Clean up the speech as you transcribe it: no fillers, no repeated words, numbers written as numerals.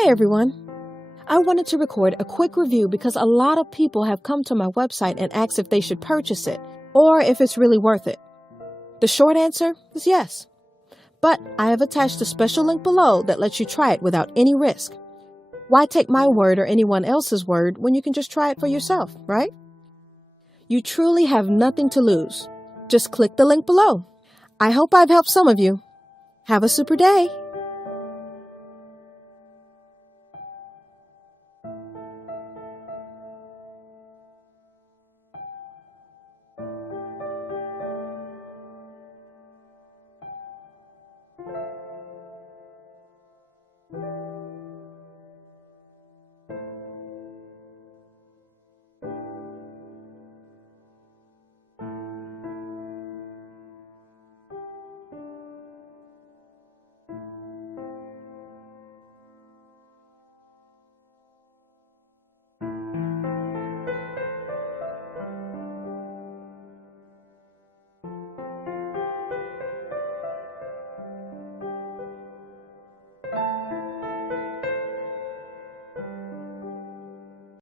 Hey everyone! I wanted to record a quick review because a lot of people have come to my website and asked if they should purchase it or if it's really worth it. The short answer is yes. But I have attached a special link below that lets you try it without any risk. Why take my word or anyone else's word when you can just try it for yourself, right? You truly have nothing to lose. Just click the link below. I hope I've helped some of you. Have a super day!